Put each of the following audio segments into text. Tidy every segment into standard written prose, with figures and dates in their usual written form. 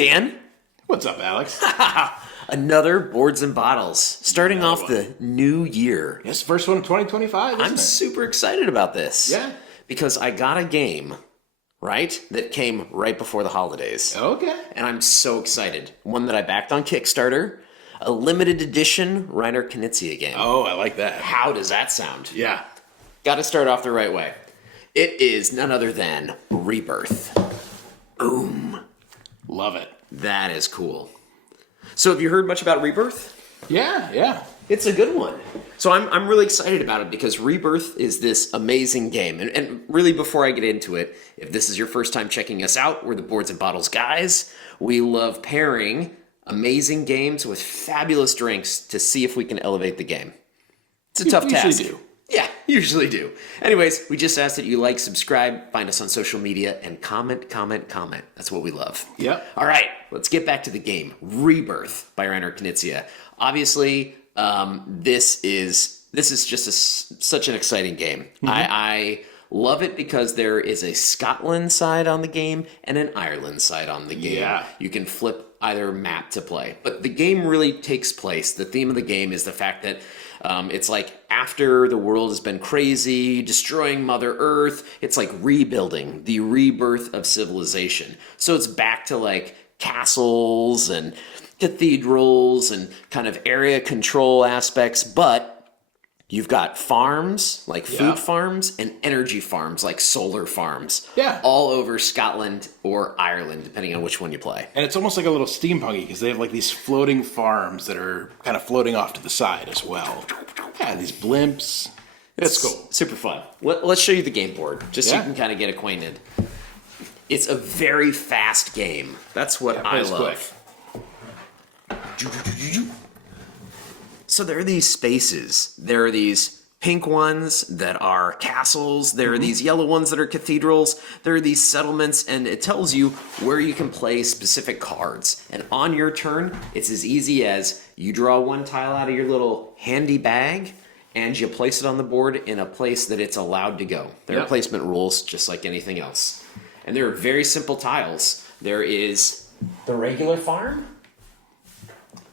Dan. What's up, Alex? Another Boards and Bottles. Starting off the new year. Yes, first one of 2025, isn't I'm it? super excited about this. Yeah. Because I got a game, right, that came right before the holidays. Okay. And I'm so excited. One that I backed on Kickstarter. A limited edition Reiner Knizia game. Oh, I like that. How does that sound? Yeah. Got to start off the right way. It is none other than Rebirth. Boom. Love it. That is cool. So have you heard much about Rebirth? Yeah. It's a good one. So I'm really excited about it because Rebirth is this amazing game. And really, before I get into it, if this is your first time checking us out, we're the Boards and Bottles guys. We love pairing amazing games with fabulous drinks to see if we can elevate the game. It's a tough task. Do. Yeah, usually do. Anyways, we just ask that you like, subscribe, find us on social media, and comment. That's what we love. Yep. All right, let's get back to the game. Rebirth by Reiner Knizia. Obviously, this is just such an exciting game. Mm-hmm. I love it because there is a Scotland side on the game and an Ireland side on the game. Yeah. You can flip either map to play. But the game really takes place. The theme of the game is the fact that it's like after the world has been crazy, destroying Mother Earth, it's like rebuilding, the rebirth of civilization. So it's back to like castles and cathedrals and kind of area control aspects, but you've got farms, like food farms, and energy farms, like solar farms. Yeah. All over Scotland or Ireland, depending on which one you play. And it's almost like a little steampunky because they have like these floating farms that are kind of floating off to the side as well. Yeah, these blimps. It's cool. Super fun. Let's show you the game board, just so you can kind of get acquainted. It's a very fast game. That's what I love. Quick. So there are these spaces. There are these pink ones that are castles. There are these yellow ones that are cathedrals. There are these settlements, and it tells you where you can play specific cards. And on your turn, it's as easy as you draw one tile out of your little handy bag, and you place it on the board in a place that it's allowed to go. There are placement rules, just like anything else. And there are very simple tiles. There is the regular farm.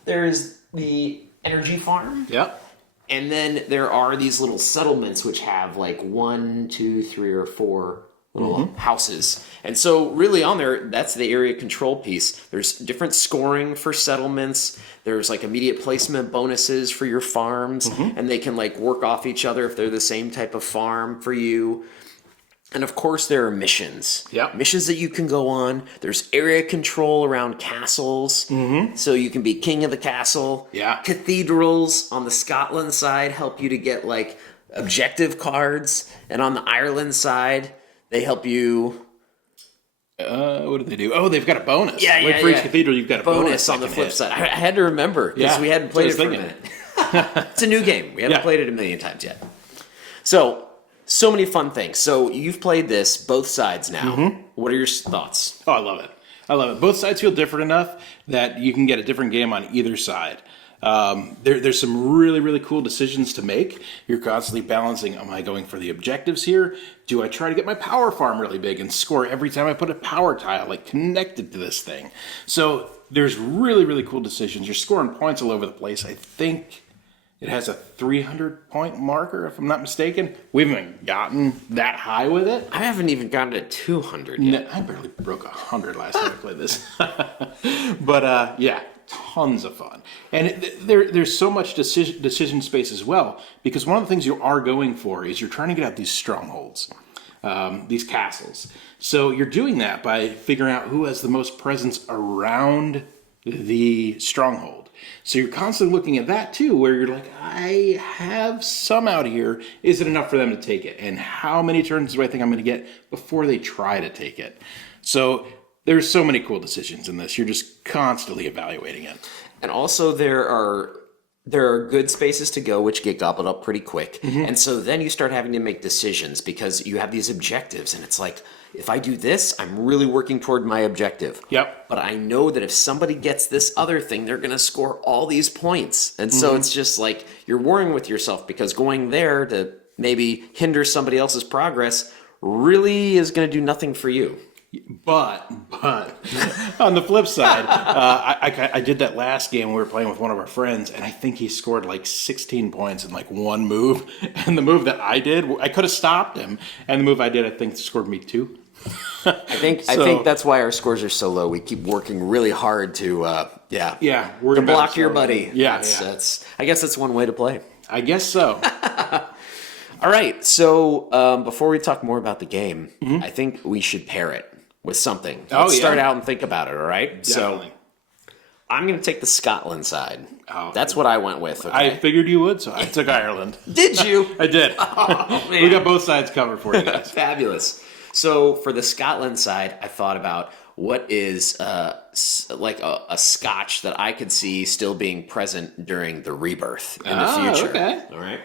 There is the energy farm. Yep. And then there are these little settlements which have like 1, 2, 3, or 4 little houses. And so really on there, that's the area control piece. There's different scoring for settlements. There's like immediate placement bonuses for your farms. And they can like work off each other if they're the same type of farm for you. And of course, there are missions. Yep. Missions that you can go on. There's area control around castles. So you can be king of the castle. Yeah. Cathedrals on the Scotland side help you to get like objective cards. And on the Ireland side, they help you. What do they do? Oh, they've got a bonus. Yeah, like for each cathedral, you've got a bonus on the flip side. I had to remember because we hadn't played it for a minute. It's a new game. We haven't played it a million times yet. So many fun things. So you've played this both sides now. What are your thoughts? Oh, I love it. Both sides feel different enough that you can get a different game on either side. There's some really, really cool decisions to make. You're constantly balancing, am I going for the objectives here? Do I try to get my power farm really big and score every time I put a power tile like connected to this thing? So there's really, really cool decisions. You're scoring points all over the place. I think it has a 300-point marker, if I'm not mistaken. We haven't gotten that high with it. I haven't even gotten to 200 yet. No, I barely broke 100 last time I played this. But tons of fun. And there's so much decision space as well, because one of the things you are going for is you're trying to get out these strongholds, these castles. So you're doing that by figuring out who has the most presence around the stronghold. So you're constantly looking at that too, where you're like, I have some out here. Is it enough for them to take it? And how many turns do I think I'm going to get before they try to take it? So there's so many cool decisions in this. You're just constantly evaluating it. And also there are good spaces to go which get gobbled up pretty quick. And so then you start having to make decisions because you have these objectives and it's like, if I do this, I'm really working toward my objective. Yep. But I know that if somebody gets this other thing, they're going to score all these points. And so it's just like you're warring with yourself because going there to maybe hinder somebody else's progress really is going to do nothing for you. But on the flip side, I did that last game. We were playing with one of our friends, and I think he scored like 16 points in like one move. And the move that I did, I could have stopped him. And the move I did, I think, scored me 2. I think that's why our scores are so low. We keep working really hard to we're block your buddy. Yeah, That's I guess that's one way to play. I guess so. All right, so before we talk more about the game, I think we should pair it with something. Let's start out and think about it, all right? Definitely. So I'm going to take the Scotland side. Oh, That's what I went with. Okay? I figured you would, so I took Ireland. Did you? I did. Oh, man. We got both sides covered for you guys. Fabulous. So for the Scotland side, I thought about what is like a Scotch that I could see still being present during the Rebirth in the future. Okay. All right.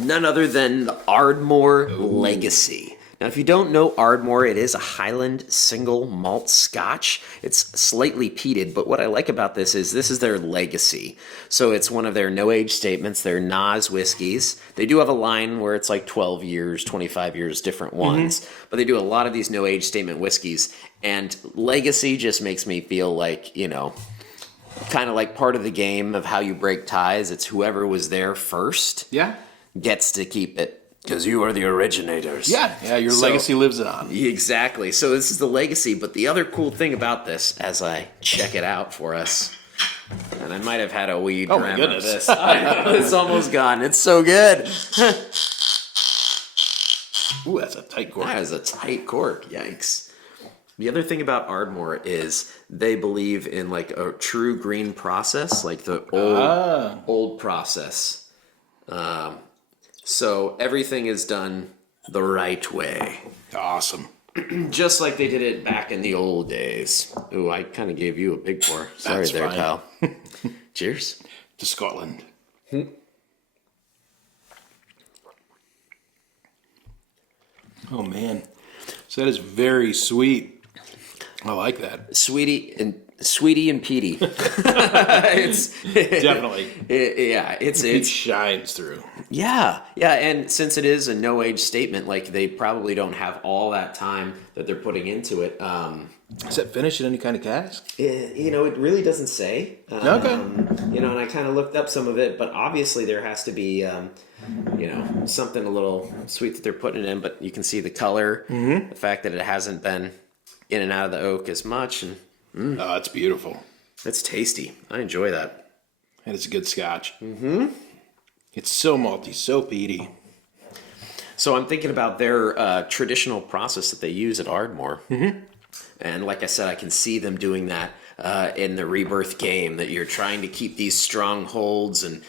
None other than the Ardmore Legacy. Now, if you don't know Ardmore, it is a Highland single malt Scotch. It's slightly peated, but what I like about this is their legacy. So it's one of their no-age statements, their Nas whiskeys. They do have a line where it's like 12 years, 25 years, different ones. But they do a lot of these no-age statement whiskeys. And legacy just makes me feel like, kind of like part of the game of how you break ties. It's whoever was there first gets to keep it. Because you are the originators. Yeah, your legacy lives on. Exactly. So this is the legacy, but the other cool thing about this, as I check it out for us, and I might have had a weed Oh gram my of goodness. this. I know, it's almost gone. It's so good. Ooh, that's a tight cork. That is a tight cork. Yikes. The other thing about Ardmore is they believe in like a true green process, like the old process. So everything is done the right way. Awesome. Just like they did it back in the old days. Ooh, I kind of gave you a big pour. Sorry That's there, fine. Kyle. Cheers. To Scotland. Oh, man. So that is very sweet. I like that. Sweetie and peaty. It's Definitely. It It shines through. Yeah, and since it is a no-age statement, like they probably don't have all that time that they're putting into it. Is that finished in any kind of cask? It really doesn't say. Okay. And I kind of looked up some of it, but obviously there has to be, something a little sweet that they're putting it in. But you can see the color, the fact that it hasn't been in and out of the oak as much, and Oh, it's beautiful. it's tasty. I enjoy that. That is a good scotch. It's so malty, so peaty. So I'm thinking about their traditional process that they use at Ardmore. And like I said, I can see them doing that in the Rebirth game, that you're trying to keep these strongholds. And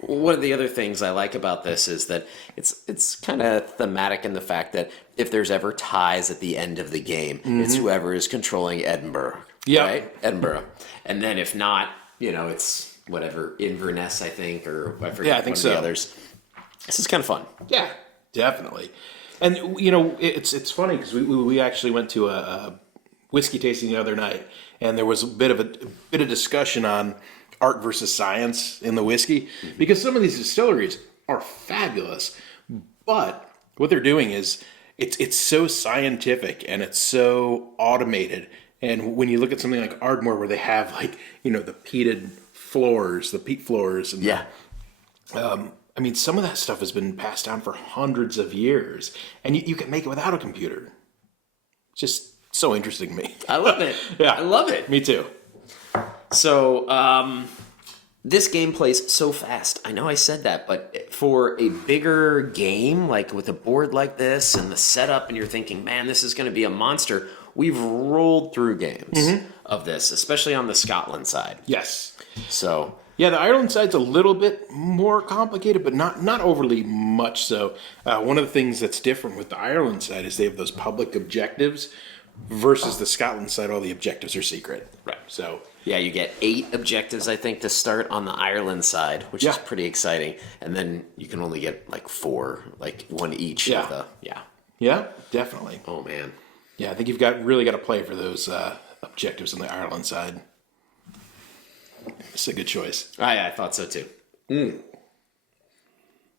one of the other things I like about this is that it's kind of thematic in the fact that if there's ever ties at the end of the game, it's whoever is controlling Edinburgh. Yeah. Right? Edinburgh. And then if not, it's whatever, Inverness, I think, or I forget I think one so. of the others. This is kind of fun. Yeah, definitely. And, it's funny because we actually went to a whiskey tasting the other night, and there was a bit of discussion on art versus science in the whiskey, because some of these distilleries are fabulous, but what they're doing is it's so scientific and it's so automated. And when you look at something like Ardmore, where they have the peated floors, the peat floors, and some of that stuff has been passed down for hundreds of years, and you can make it without a computer. It's just so interesting to me. I love it. Yeah. I love it. Me too. So, this game plays so fast. I know I said that, but for a bigger game, like with a board like this and the setup, and you're thinking, man, this is going to be a monster, we've rolled through games of this, especially on the Scotland side. Yes. So, Yeah, the Ireland side's a little bit more complicated, but not overly much so. One of the things that's different with the Ireland side is they have those public objectives versus the Scotland side, all the objectives are secret. Right. So yeah, you get 8 objectives, I think, to start on the Ireland side, which is pretty exciting. And then you can only get like 4, like 1 each of the, yeah, definitely. Oh, man. Yeah, I think you've really got to play for those objectives on the Ireland side. It's a good choice. I thought so, too.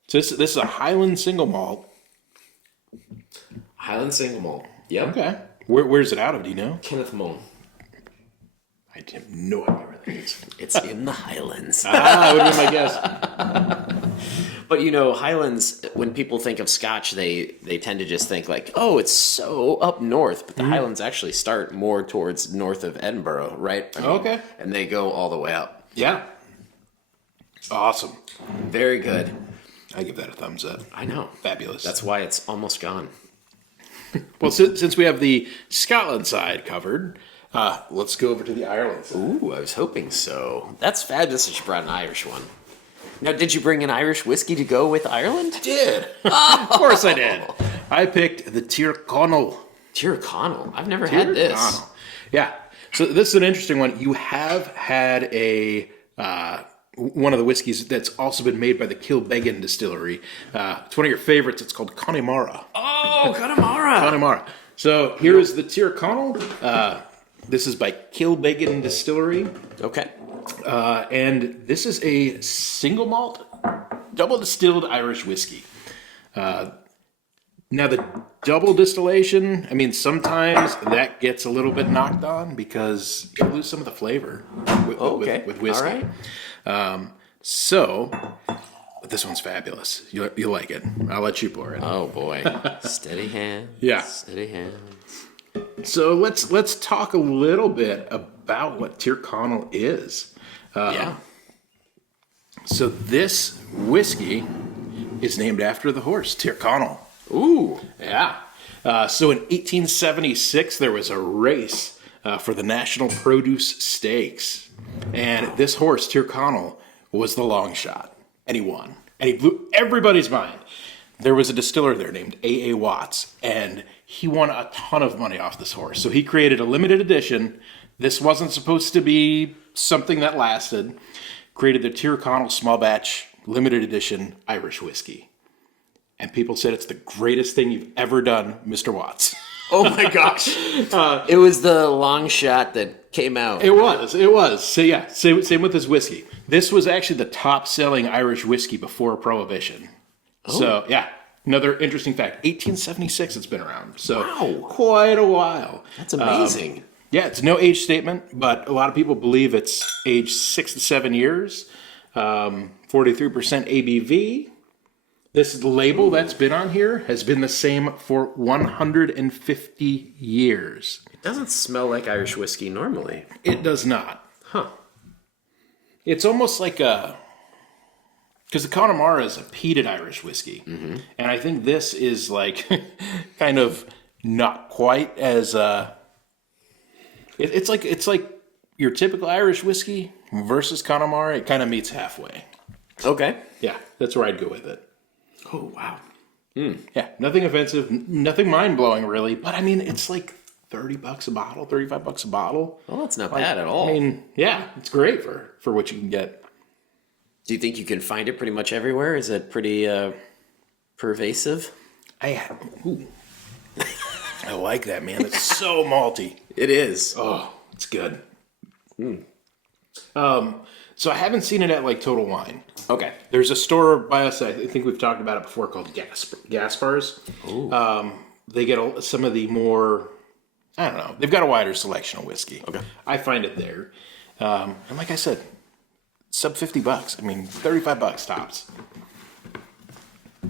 So this is a Highland single malt. Highland single malt. Yep. Okay. Where's it out of? Do you know? Kenneth Mole. I have no idea where that is. It's in the Highlands. That would be my guess. But Highlands, when people think of Scotch, they tend to just think like, oh, it's so up north. But the Highlands actually start more towards north of Edinburgh, right? Okay. And they go all the way up. Yeah. Awesome. Very good. I give that a thumbs up. I know. Fabulous. That's why it's almost gone. Well, since we have the Scotland side covered, let's go over to the Ireland side. Ooh, I was hoping so. That's fabulous that you brought an Irish one. Now, did you bring an Irish whiskey to go with Ireland? Did. Of course I did. I picked the Tyrconnell. Tyrconnell. I've never had this. Yeah. So this is an interesting one. You have had a one of the whiskeys that's also been made by the Kilbeggan distillery. It's one of your favorites. It's called Connemara. Oh, Connemara. Connemara. So here is the Tyrconnell. This is by Kilbeggan Distillery. Okay. And this is a single malt, double distilled Irish whiskey. Now the double distillation, I mean, sometimes that gets a little bit knocked on because you lose some of the flavor with whiskey. All right. But this one's fabulous. You'll like it. I'll let you pour it. Oh boy. Steady hand. Yeah. Steady hand. So let's talk a little bit about what Tyrconnell is. Yeah. So this whiskey is named after the horse, Tyrconnell. Ooh. Yeah. So in 1876, there was a race for the National Produce Stakes. And this horse, Tyrconnell, was the long shot. And he won. And he blew everybody's mind. There was a distiller there named A.A. Watts, and he won a ton of money off this horse. So he created a limited edition. This wasn't supposed to be something that lasted. Created the Tyrconnell Small Batch Limited Edition Irish Whiskey. And people said it's the greatest thing you've ever done, Mr. Watts. Oh my gosh. It was the long shot that came out. It was. So yeah, same with this whiskey. This was actually the top selling Irish whiskey before Prohibition. Oh. So yeah, another interesting fact. 1876 it's been around. So wow. Quite a while. That's amazing. Yeah, it's no age statement, but a lot of people believe it's aged 6 to 7 years. 43% ABV. This label that's been on here has been the same for 150 years. It doesn't smell like Irish whiskey normally. It does not. Huh. It's almost like because the Connemara is a peated Irish whiskey. Mm-hmm. And I think this is like kind of not quite as... It's like your typical Irish whiskey versus Connemara. It kind of meets halfway. Okay. Yeah, that's where I'd go with it. Oh, wow. Yeah, nothing offensive, nothing mind-blowing really, but I mean, it's like $30 a bottle, $35 a bottle. Well, that's not bad at all. I mean, yeah, it's great for what you can get. Do you think you can find it pretty much everywhere? Is it pretty pervasive? I like that, man. It's so malty. It is. Oh, it's good. So I haven't seen it at like Total Wine. Okay. There's a store by us, I think we've talked about it before, called Gaspar's. They get some of the more, I don't know, they've got a wider selection of whiskey. Okay. I find it there. And like I said, sub $50. I mean, $35 tops.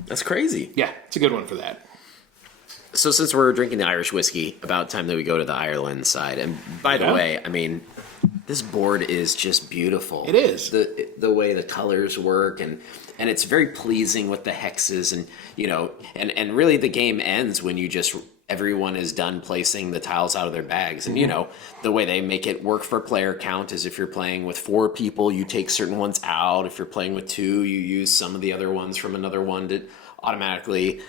That's crazy. Yeah, it's a good one for that. So since we're drinking the Irish whiskey, about time that we go to the Ireland side. And by the way, I mean, this board is just beautiful. It is. The way the colors work, and it's very pleasing with the hexes, and and really the game ends when everyone is done placing the tiles out of their bags. And the way they make it work for player count is if you're playing with 4 people, you take certain ones out. If you're playing with 2, you use some of the other ones from another one to automatically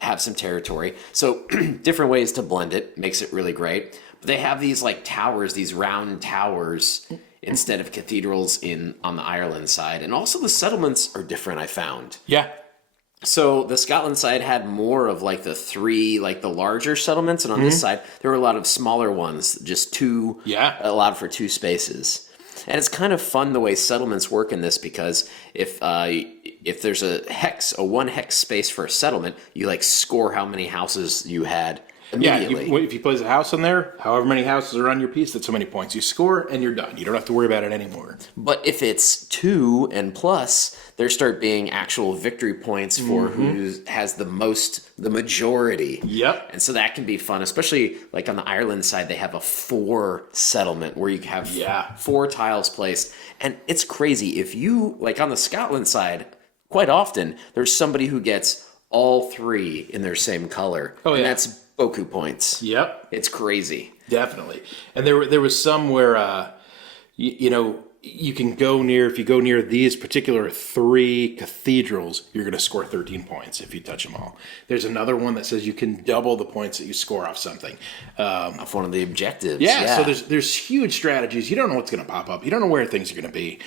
have some territory. So different ways to blend it makes it really great. But they have these like towers, these round towers instead of cathedrals on the Ireland side. And also the settlements are different, I found. Yeah. So the Scotland side had more of like the 3, like the larger settlements. And on this side, there were a lot of smaller ones, just 2, allowed for 2 spaces. And it's kind of fun the way settlements work in this, because if there's a 1 hex space for a settlement, you like score how many houses you had immediately. If you place a house on there, however many houses are on your piece, that's how many points you score, and you're done. You don't have to worry about it anymore. But if it's 2 and plus, there start being actual victory points for who has the majority. Yep. And so that can be fun, especially like on the Ireland side, they have a 4 settlement where you have 4 tiles placed. And it's crazy. If you, like on the Scotland side, quite often, there's somebody who gets all 3 in their same color. Oh, yeah. And that's Boku points. Yep. It's crazy. Definitely. And there was some where, you can go near, if you go near these particular 3 cathedrals, you're going to score 13 points if you touch them all. There's another one that says you can double the points that you score off something. Off one of the objectives. Yeah, so there's huge strategies. You don't know what's going to pop up. You don't know where things are going to be.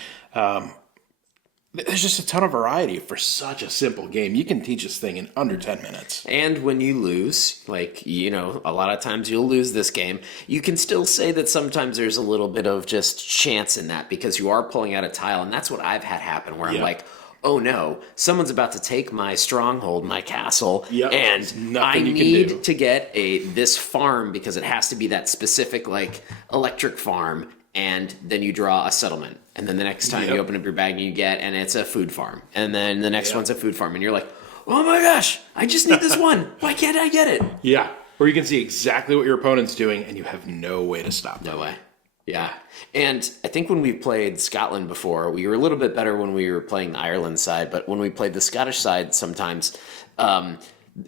There's just a ton of variety for such a simple game. You can teach this thing in under 10 minutes. And when you lose, a lot of times you'll lose this game, you can still say that sometimes there's a little bit of just chance in that, because you are pulling out a tile. And that's what I've had happen, where I'm like, oh no, someone's about to take my stronghold, my castle, and I need to get this farm, because it has to be that specific electric farm. And then you draw a settlement. And then the next time you open up your bag and it's a food farm. And then the next one's a food farm. And you're like, oh my gosh, I just need this one. Why can't I get it? Yeah. Or you can see exactly what your opponent's doing and you have no way to stop them. No way. Yeah. And I think when we played Scotland before, we were a little bit better when we were playing the Ireland side. But when we played the Scottish side, sometimes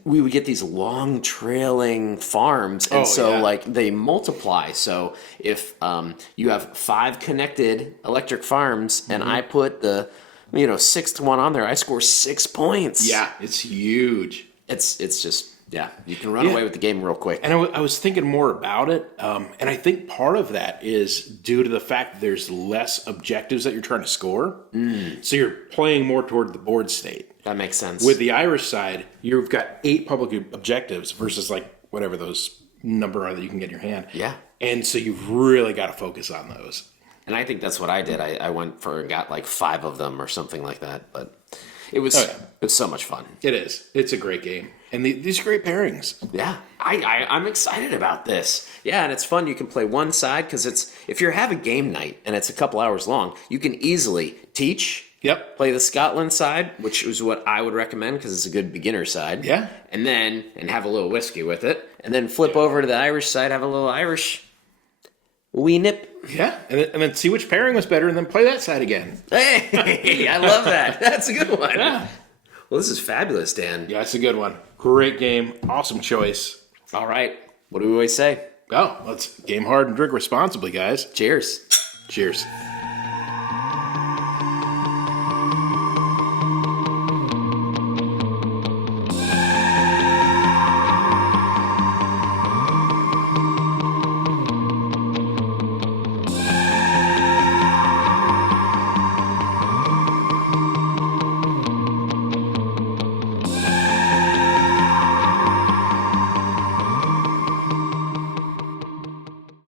we would get these long trailing farms, and they multiply. So if you have 5 connected electric farms, and I put the 6th one on there, I score 6 points. Yeah, it's huge. It's just you can run away with the game real quick. And I was thinking more about it, and I think part of that is due to the fact that there's less objectives that you're trying to score. So you're playing more toward the board state. That makes sense. With the Irish side, you've got 8 public objectives versus whatever those number are that you can get in your hand. Yeah. And so you've really got to focus on those. And I think that's what I did. I got 5 of them or something like that. But it was so much fun. It is. It's a great game. And these are great pairings. Yeah. I'm excited about this. Yeah, and it's fun. You can play one side, because if you have a game night and it's a couple hours long, you can easily teach. Yep. Play the Scotland side, which is what I would recommend, because it's a good beginner side. Yeah. And have a little whiskey with it. And then flip over to the Irish side, have a little Irish wee nip. Yeah. And then see which pairing was better, and then play that side again. Hey, I love that. That's a good one. Yeah. Well, this is fabulous, Dan. Yeah, it's a good one. Great game. Awesome choice. All right. What do we always say? Oh, let's game hard and drink responsibly, guys. Cheers. Cheers.